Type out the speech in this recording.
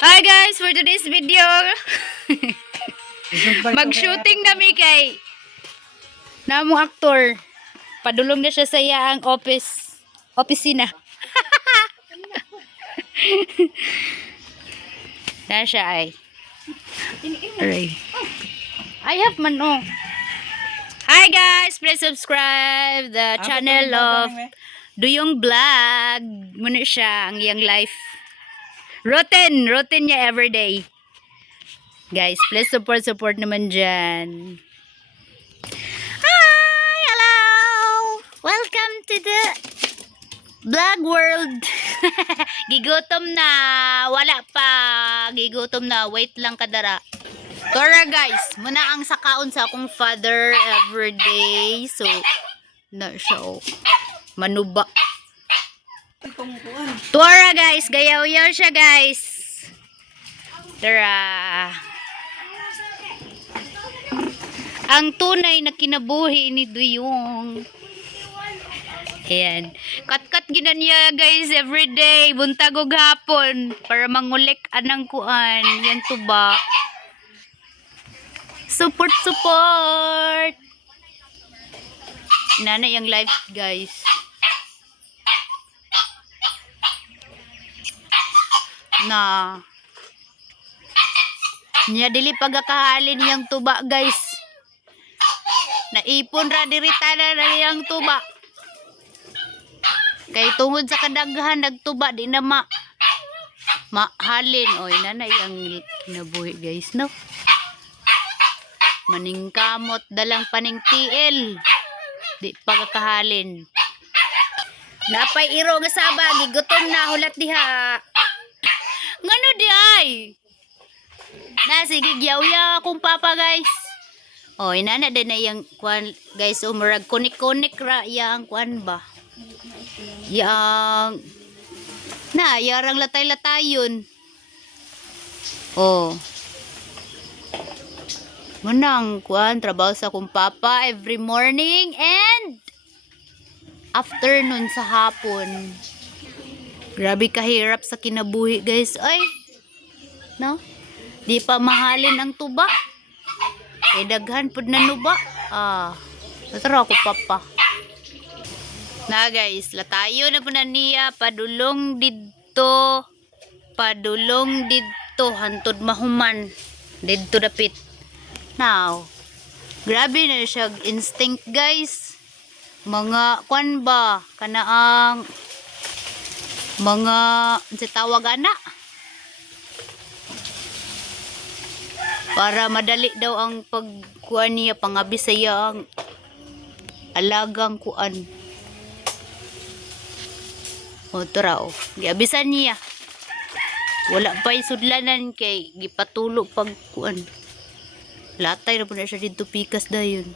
Hi guys, for today's video, mag-shooting nami kay namong aktor. Padulong na siya sa iyang opisina. Na siya ay. Aray. I have mano. Hi guys, please subscribe the channel of Duyong Vlog. Muna siya ang iyang life. Rotten niya everyday. Guys, please support naman dyan. Hi! Hello! Welcome to the vlog world. Gigutom na. Wala pa. Gigutom na. Wait lang kadara. Tora guys, muna ang sakaon sa akong father everyday. So, na siya oh. Manuba. Tora guys, gayaw-yaw siya guys. Tara. Ang tunay na kinabuhi ni Duyong. Ayan. Kat-kat gina niya guys everyday. Buntag og hapon. Para mangulik anang kuan. Yan tuba. Support. Nana yung life guys. Na niya dili pagkakahalin niyang tuba guys. Naipon ra dirita na niyang tuba. Kay tungod sa kadaghan nagtuba di na mahalin. Oy nanay ang kinabuhi guys no. Maningkamot dalang paning tiil. Di pagkakahalin. Napay iro nga saba gigutom na hulat diha. Ngano di ay? Na sige yaw-yaw akong papa guys. Oh, inana din na yung kuan guys umurag kunik-kunik ra yang kuan ba. Yang na yarang latay-latayon. Oh. Munang kuan trabaho sa akong papa every morning and afternoon sa hapon. Grabe kahirap sa kinabuhi guys. Ay. No? Di pa mahalin ang tuba. Kay daghan pud na nuba. Natara ako papa. Na guys, latayo na po na niya. Padulong didto. Hantod mahuman. Didto dapit. Now, grabe na siya instinct guys. Mga kwan ba? Kanaang mga tawag ana para madali daw ang pagkuan niya pangabi sa iyang alagang kuan. O tara o giabisan niya wala pa sudlanan kay gipatulo pag kuan latay na po na siya dito pikas dayon.